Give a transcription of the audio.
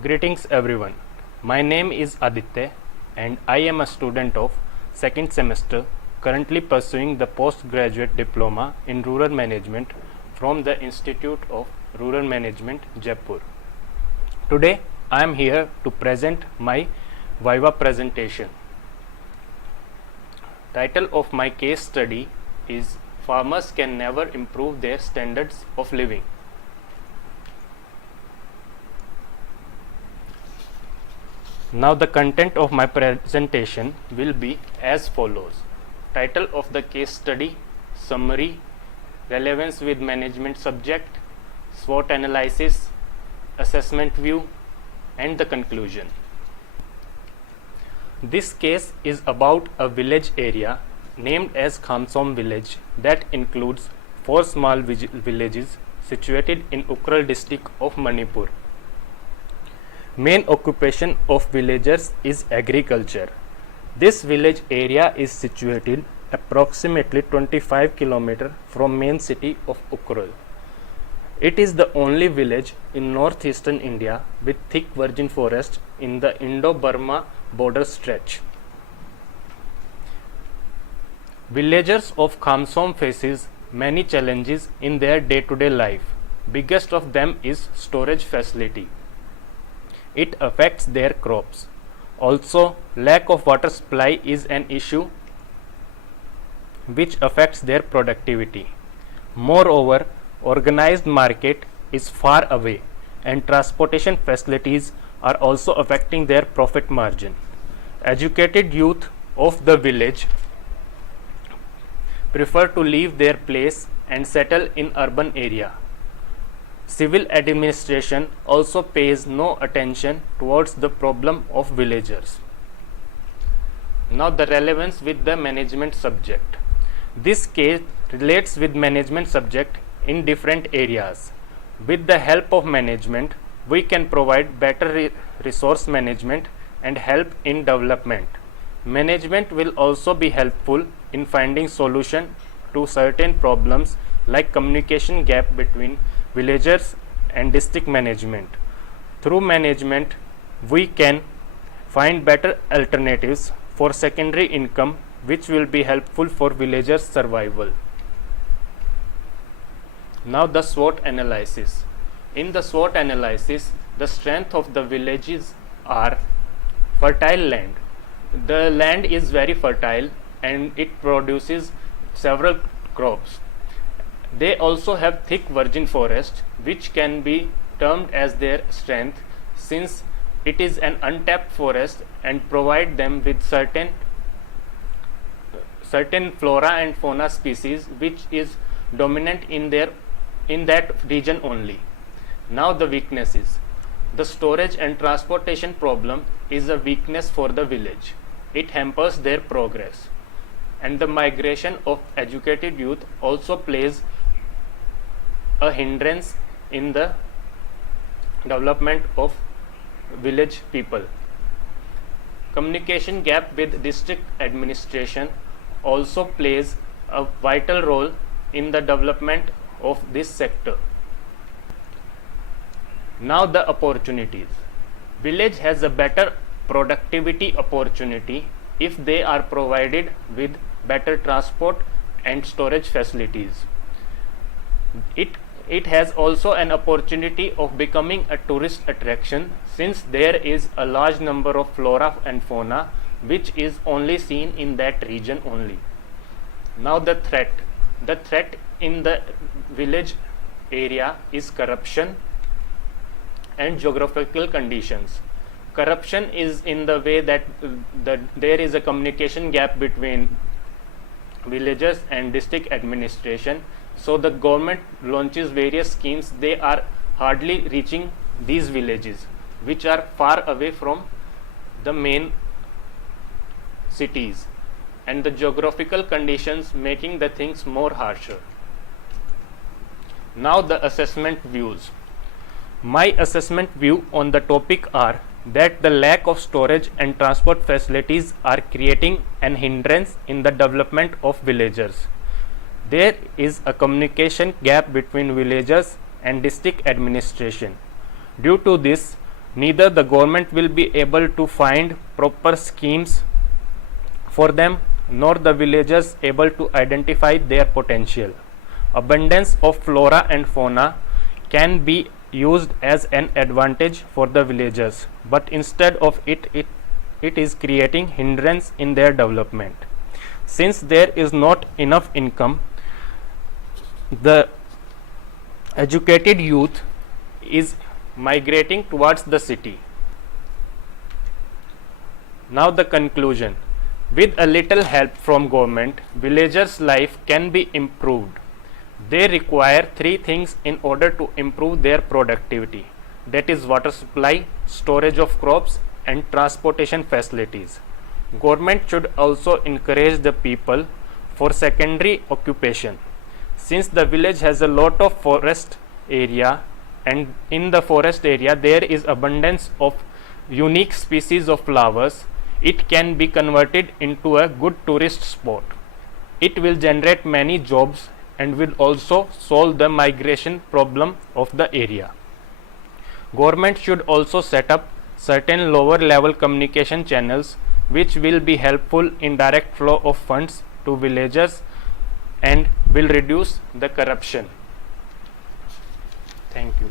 Greetings everyone. My name is Aditya and I am a student of second semester currently pursuing the postgraduate diploma in rural management from the Institute of Rural Management, Jaipur. Today I am here to present my Viva presentation. Title of my case study is Farmers Can Never Improve Their Standards of Living. Now the content of my presentation will be as follows. Title of the case study, summary, relevance with management subject, SWOT analysis, assessment view, and the conclusion. This case is about a village area named as Khamsom village that includes 4 small villages situated in Ukral district of Manipur. Main occupation of villagers is agriculture. This village area is situated approximately 25 km from main city of Ukral. It is the only village in northeastern India with thick virgin forest in the Indo-Burma border stretch. Villagers of Khamsom faces many challenges in their day-to-day life. Biggest of them is storage facility. It affects their crops. Also, lack of water supply is an issue which affects their productivity. Moreover, organized market is far away and transportation facilities are also affecting their profit margin. Educated youth of the village prefer to leave their place and settle in urban area. Civil administration also pays no attention towards the problem of villagers. Now the relevance with the management subject. This case relates with management subject in different areas. With the help of management, we can provide better resource management and help in development. Management will also be helpful in finding solution to certain problems like communication gap between villagers and district management. Through management, we can find better alternatives for secondary income which will be helpful for villagers' survival. Now the SWOT analysis. In the SWOT analysis, the strength of the villages are fertile land. The land is very fertile and it produces several crops. They also have thick virgin forest which can be termed as their strength since it is an untapped forest and provide them with certain flora and fauna species which is dominant in that region only. Now the weaknesses. The storage and transportation problem is a weakness for the village. It hampers their progress. And the migration of educated youth also plays a hindrance in the development of village people. Communication gap with district administration also plays a vital role in the development of this sector. Now the opportunities. Village has a better productivity opportunity if they are provided with better transport and storage facilities. It has also an opportunity of becoming a tourist attraction since there is a large number of flora and fauna which is only seen in that region only. Now the threat. The threat in the village area is corruption and geographical conditions. Corruption is in the way that there is a communication gap between villagers and district administration. So the government launches various schemes. They are hardly reaching these villages which are far away from the main cities, and the geographical conditions making the things more harsher. Now the assessment views. My assessment view on the topic are that the lack of storage and transport facilities are creating an hindrance in the development of villagers. There is a communication gap between villagers and district administration. Due to this, Neither the government will be able to find proper schemes for them, nor the villagers able to identify their potential. Abundance of flora and fauna can be used as an advantage for the villagers, but instead of it is creating hindrance in their development. Since there is not enough income, the educated youth is migrating towards the city. Now the conclusion. With a little help from government, villagers' life can be improved. They require three things in order to improve their productivity, that is water supply, storage of crops and transportation facilities. Government should also encourage the people for secondary occupation. Since the village has a lot of forest area, and in the forest area there is abundance of unique species of flowers, it can be converted into a good tourist spot. It will generate many jobs and will also solve the migration problem of the area. Government should also set up certain lower level communication channels which will be helpful in direct flow of funds to villagers and will reduce the corruption. Thank you.